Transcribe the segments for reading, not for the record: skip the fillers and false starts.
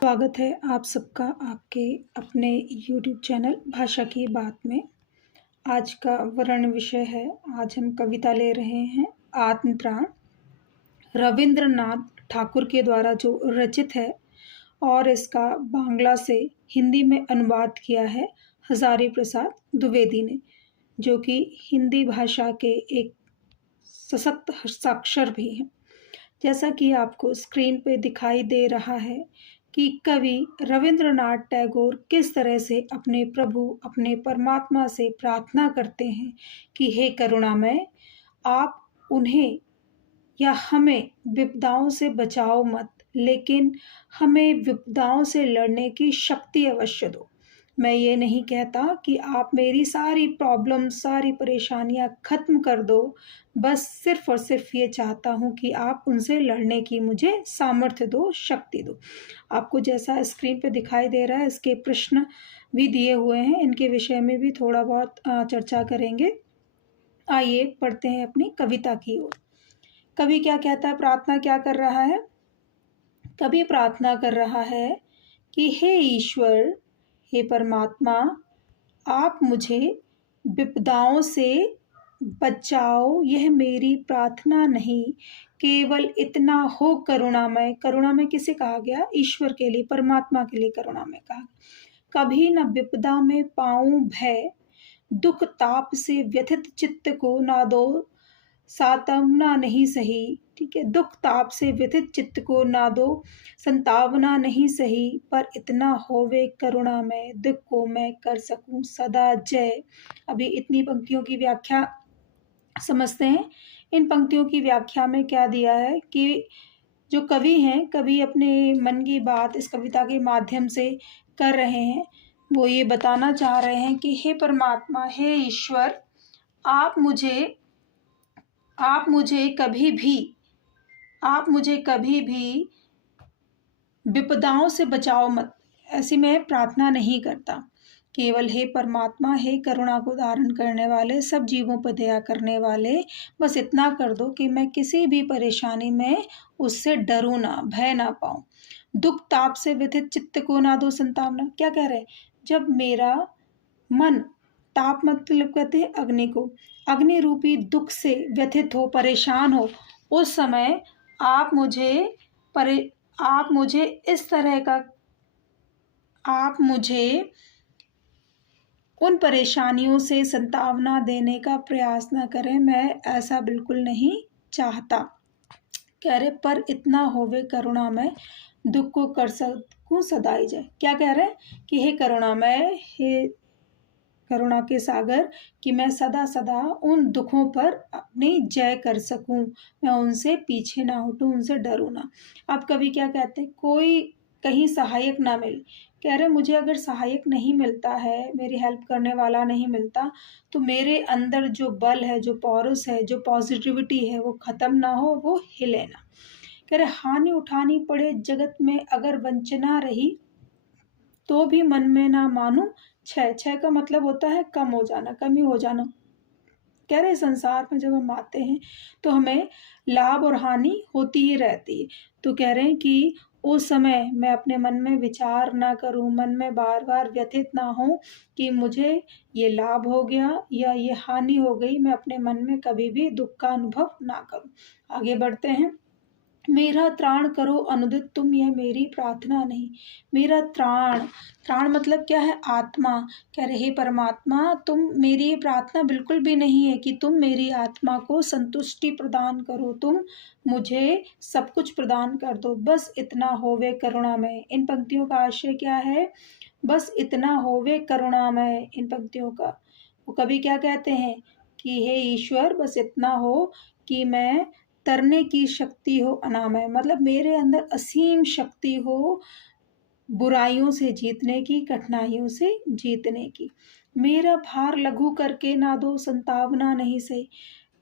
स्वागत है आप सबका आपके अपने YouTube चैनल भाषा की बात में। आज का वर्ण विषय है, आज हम कविता ले रहे हैं आत्मत्राण। रविंद्रनाथ ठाकुर के द्वारा जो रचित है और इसका बांग्ला से हिंदी में अनुवाद किया है हजारी प्रसाद द्विवेदी ने, जो कि हिंदी भाषा के एक सशक्त हस्ताक्षर भी हैं। जैसा कि आपको स्क्रीन पे दिखाई दे रहा है कि कवि रविंद्रनाथ टैगोर किस तरह से अपने प्रभु, अपने परमात्मा से प्रार्थना करते हैं कि हे करुणामय, आप उन्हें या हमें विपदाओं से बचाओ मत, लेकिन हमें विपदाओं से लड़ने की शक्ति अवश्य दो। मैं ये नहीं कहता कि आप मेरी सारी प्रॉब्लम, सारी परेशानियां खत्म कर दो, बस सिर्फ और सिर्फ ये चाहता हूँ कि आप उनसे लड़ने की मुझे सामर्थ्य दो, शक्ति दो। आपको जैसा स्क्रीन पे दिखाई दे रहा है, इसके प्रश्न भी दिए हुए हैं, इनके विषय में भी थोड़ा बहुत चर्चा करेंगे। आइए पढ़ते हैं अपनी कविता की ओर। कवि क्या कहता है, प्रार्थना क्या कर रहा है? कवि प्रार्थना कर रहा है कि हे ईश्वर, हे परमात्मा, आप मुझे विपदाओं से बचाओ। यह मेरी प्रार्थना नहीं, केवल इतना हो करुणामय। करुणामय किसे कहा गया? ईश्वर के लिए, परमात्मा के लिए करुणामय कहा। कभी न विपदा में पाऊं भय, दुख ताप से व्यथित चित्त को ना दो सातवना नहीं सही। ठीक है, दुख ताप से व्यथित चित्त को ना दो संतावना नहीं सही, पर इतना होवे करुणा में, दुख को मैं कर सकूं सदा जय। अभी इतनी पंक्तियों की व्याख्या समझते हैं। इन पंक्तियों की व्याख्या में क्या दिया है कि जो कवि हैं, कवि अपने मन की बात इस कविता के माध्यम से कर रहे हैं। वो ये बताना चाह रहे हैं कि हे परमात्मा, हे ईश्वर, आप मुझे कभी भी विपदाओं से बचाओ मत, ऐसी मैं प्रार्थना नहीं करता। केवल हे परमात्मा, हे करुणा को धारण करने वाले, सब जीवों पर दया करने वाले, बस इतना कर दो कि मैं किसी भी परेशानी में उससे डरूं ना, भय ना पाऊं। दुख ताप से व्यथित चित्त को ना दो संतावना। क्या कह रहे? जब मेरा मन, ताप मतलब कहते हैं अग्नि को, अग्नि रूपी दुख से व्यथित हो, परेशान हो, उस समय आप मुझे इस तरह का, आप मुझे उन परेशानियों से संतावना देने का प्रयास न करें। मैं ऐसा बिल्कुल नहीं चाहता। कह रहे पर इतना होवे करुणामय, दुख को कर सकूं सदाई जय। क्या कह रहे हैं कि हे करुणामय, हे करुणा के सागर, कि मैं सदा सदा उन दुखों पर अपनी जय कर सकूं, मैं उनसे पीछे ना हटूं, उनसे डरूं ना। अब कवि क्या कहते हैं, कोई कहीं सहायक ना मिले। कह रहे मुझे अगर सहायक नहीं मिलता है, मेरी हेल्प करने वाला नहीं मिलता, तो मेरे अंदर जो बल है, जो पौरुष है, जो पॉजिटिविटी है, वो खत्म ना हो, वो हिले ना। कह रहे हानि उठानी पड़े जगत में अगर वंचना रही, तो भी मन में ना मानूं क्षय। क्षय का मतलब होता है कम हो जाना, कमी हो जाना। कह रहे संसार में जब हम आते हैं तो हमें लाभ और हानि होती ही रहती है। तो कह रहे हैं कि उस समय मैं अपने मन में विचार ना करूं, मन में बार बार व्यथित ना हो कि मुझे ये लाभ हो गया या ये हानि हो गई। मैं अपने मन में कभी भी दुख का अनुभव ना करूं। आगे बढ़ते हैं। मेरा त्राण करो अनुदित तुम, यह मेरी प्रार्थना नहीं। मेरा त्राण, त्राण मतलब क्या है? आत्मा। कह रहे परमात्मा, तुम, मेरी ये प्रार्थना बिल्कुल भी नहीं है कि तुम मेरी आत्मा को संतुष्टि प्रदान करो, तुम मुझे सब कुछ प्रदान कर दो, बस इतना होवे करुणामय। इन पंक्तियों का आशय क्या है? बस इतना होवे करुणामय। इन पंक्तियों का वो कवि क्या कहते हैं कि हे ईश्वर, बस इतना हो कि मैं तरने की शक्ति हो अनामय, मतलब मेरे अंदर असीम शक्ति हो बुराइयों से जीतने की, कठिनाइयों से जीतने की। मेरा भार लघु करके ना दो संतावना नहीं सही।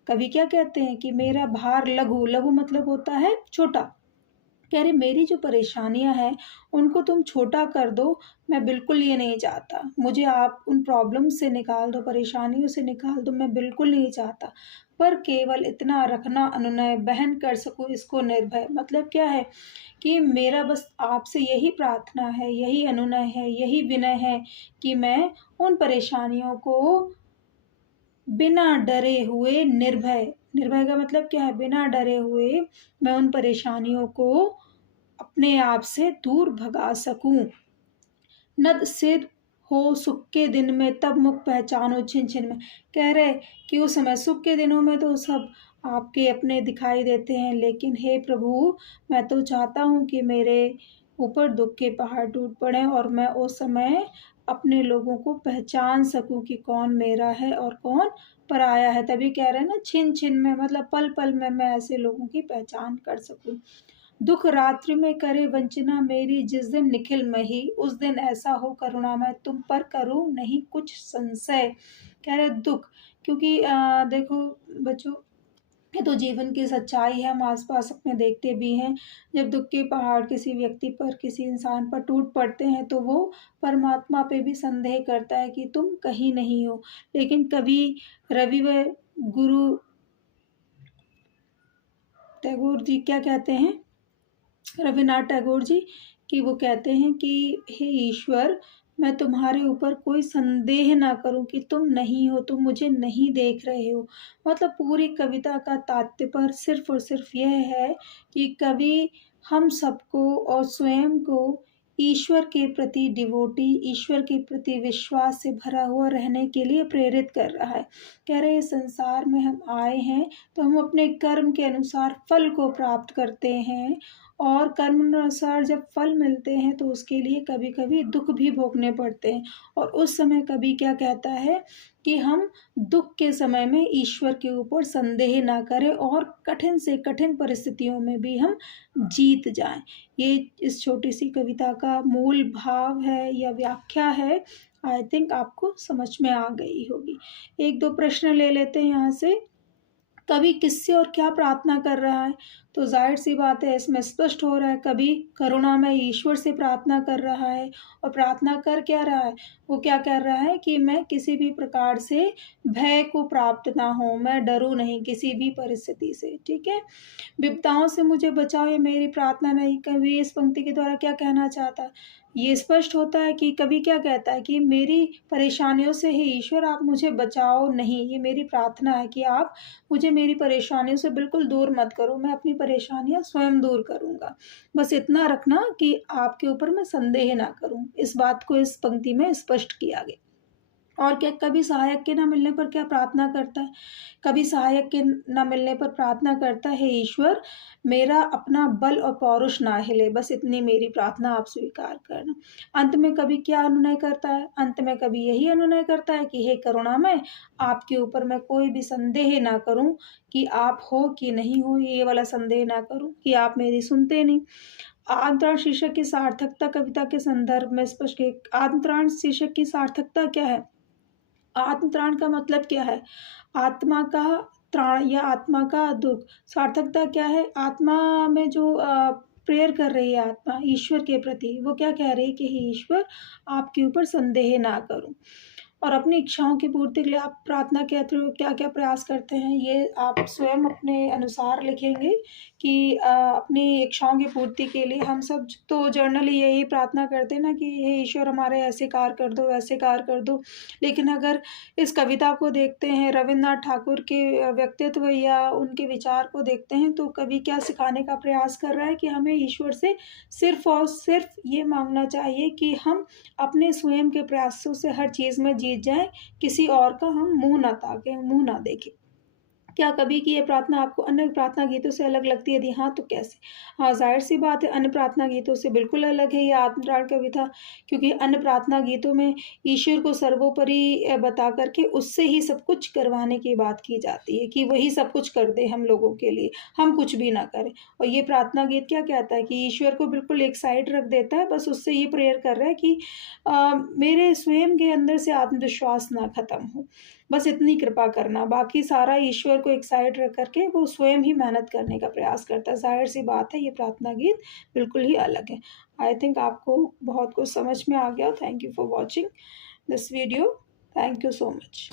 कवि क्या कहते हैं कि मेरा भार लघु, लघु मतलब होता है छोटा। कह रहे मेरी जो परेशानियां हैं उनको तुम छोटा कर दो, मैं बिल्कुल ये नहीं चाहता। मुझे आप उन प्रॉब्लम से निकाल दो, परेशानियों से निकाल दो, मैं बिल्कुल नहीं चाहता। पर केवल इतना रखना अनुनय बहन कर सकूं इसको निर्भय। मतलब क्या है कि मेरा बस आपसे यही प्रार्थना है, यही अनुनय है, यही विनय है कि मैं उन परेशानियों को बिना डरे हुए निर्भय, निर्भय का मतलब क्या है, बिना डरे हुए मैं उन परेशानियों को अपने आप से दूर भगा सकूं। नद सिर हो सुख के दिन में तब मुख पहचानो छिन छिन में। कह रहे कि उस समय सुख के दिनों में तो सब आपके अपने दिखाई देते हैं, लेकिन हे प्रभु, मैं तो चाहता हूँ कि मेरे ऊपर दुख के पहाड़ टूट पड़े और मैं उस समय अपने लोगों को पहचान सकूं कि कौन मेरा है और कौन पराया है। तभी कह रहे हैं ना, छिन छिन में, मतलब पल पल में मैं ऐसे लोगों की पहचान कर सकूं। दुख रात्रि में करे वंचना मेरी, जिस दिन निखिल मही उस दिन ऐसा हो करुणा मैं तुम पर करूं नहीं कुछ संशय। कह रहे दुख, क्योंकि देखो बच्चों, ये तो जीवन की सच्चाई है, हम आसपास अपने देखते भी हैं। जब दुख के पहाड़ किसी व्यक्ति पर, किसी इंसान पर टूट पड़ते हैं तो वो परमात्मा पे भी संदेह करता है कि तुम कहीं नहीं हो। लेकिन कभी रविवार गुरु टैगोर जी क्या कहते हैं, रविन्द्रनाथ टैगोर जी, कि वो कहते हैं कि हे ईश्वर, मैं तुम्हारे ऊपर कोई संदेह ना करूं कि तुम नहीं हो, तुम मुझे नहीं देख रहे हो। मतलब पूरी कविता का तात्पर्य सिर्फ और सिर्फ यह है कि कवि हम सबको और स्वयं को ईश्वर के प्रति डिवोटी, ईश्वर के प्रति विश्वास से भरा हुआ रहने के लिए प्रेरित कर रहा है। कह रहे इस संसार में हम आए हैं तो हम अपने कर्म के अनुसार फल को प्राप्त करते हैं, और कर्म अनुसार जब फल मिलते हैं तो उसके लिए कभी कभी दुख भी भोगने पड़ते हैं। और उस समय कभी क्या कहता है कि हम दुख के समय में ईश्वर के ऊपर संदेह ना करें और कठिन से कठिन परिस्थितियों में भी हम जीत जाएं। ये इस छोटी सी कविता का मूल भाव है या व्याख्या है। आई थिंक आपको समझ में आ गई होगी। एक दो प्रश्न ले लेते हैं यहाँ से। कवि किससे और क्या प्रार्थना कर रहा है? तो जाहिर सी बात है, इसमें स्पष्ट हो रहा है कवि करुणामय ईश्वर से प्रार्थना कर रहा है। और प्रार्थना कर क्या रहा है, वो क्या कह रहा है कि मैं किसी भी प्रकार से भय को प्राप्त ना हो, मैं डरूं नहीं किसी भी परिस्थिति से। ठीक है, विपदाओं से मुझे बचाओ, ये मेरी प्रार्थना नहीं। कवि इस पंक्ति के द्वारा क्या कहना चाहता है, ये स्पष्ट होता है कि कवि क्या कहता है कि मेरी परेशानियों से ही ईश्वर आप मुझे बचाओ नहीं, ये मेरी प्रार्थना है कि आप मुझे मेरी परेशानियों से बिल्कुल दूर मत करो, मैं अपनी परेशानियां स्वयं दूर करूंगा। बस इतना रखना कि आपके ऊपर मैं संदेह ना करूं। इस बात को इस पंक्ति में स्पष्ट किया गया। और क्या कभी सहायक के न मिलने पर क्या प्रार्थना करता है, कभी सहायक के न मिलने पर प्रार्थना करता है, ईश्वर मेरा अपना बल और पौरुष ना हिले, बस इतनी मेरी प्रार्थना आप स्वीकार करना। अंत में कभी क्या अनुनय करता है, अंत में कभी यही अनुनय करता है कि हे करुणामय, आपके ऊपर मैं कोई भी संदेह ना करूं कि आप हो कि नहीं हो, ये वाला संदेह ना करूं कि आप मेरी सुनते नहीं। आत्मत्राण शीर्षक की सार्थकता कविता के संदर्भ में स्पष्ट है। आत्मत्राण शीर्षक की सार्थकता क्या है? आत्मत्राण का मतलब क्या है? आत्मा का त्राण या आत्मा का दुख। सार्थकता क्या है? आत्मा में जो प्रेयर कर रही है आत्मा ईश्वर के प्रति, वो क्या कह रही है कि हे ईश्वर, आपके ऊपर संदेह ना करूं। और अपनी इच्छाओं की पूर्ति के लिए आप प्रार्थना के थ्रू क्या क्या प्रयास करते हैं, ये आप स्वयं अपने अनुसार लिखेंगे कि अपनी इच्छाओं की पूर्ति के लिए हम सब तो जर्नली यही प्रार्थना करते हैं ना कि हे ईश्वर, हमारे ऐसे कार्य कर दो, वैसे कार्य कर दो। लेकिन अगर इस कविता को देखते हैं, रविन्द्रनाथ ठाकुर के व्यक्तित्व या उनके विचार को देखते हैं, तो कवि क्या सिखाने का प्रयास कर रहा है कि हमें ईश्वर से सिर्फ और सिर्फ ये मांगना चाहिए कि हम अपने स्वयं के प्रयासों से हर चीज़ में जीत जाएं, किसी और का हम मुंह ना ताकें, मुंह ना देखें। क्या कभी की ये प्रार्थना आपको अन्य प्रार्थना गीतों से अलग लगती है? यदि हाँ तो कैसे? हाँ, जाहिर सी बात है, अन्य प्रार्थना गीतों से बिल्कुल अलग है ये आत्मत्राण कविता, क्योंकि अन्य प्रार्थना गीतों में ईश्वर को सर्वोपरि बता करके उससे ही सब कुछ करवाने की बात की जाती है कि वही सब कुछ कर दे हम लोगों के लिए, हम कुछ भी ना करें। और ये प्रार्थना गीत क्या कहता है कि ईश्वर को बिल्कुल एक साइड रख देता है, बस उससे ये प्रेयर कर रहा है कि मेरे स्वयं के अंदर से आत्मविश्वास ना खत्म हो, बस इतनी कृपा करना। बाकी सारा ईश्वर को एक साइड रख करके वो स्वयं ही मेहनत करने का प्रयास करता है। जाहिर सी बात है, ये प्रार्थना गीत बिल्कुल ही अलग है। आई थिंक आपको बहुत कुछ समझ में आ गया। Thank you for watching this video. Thank you so much.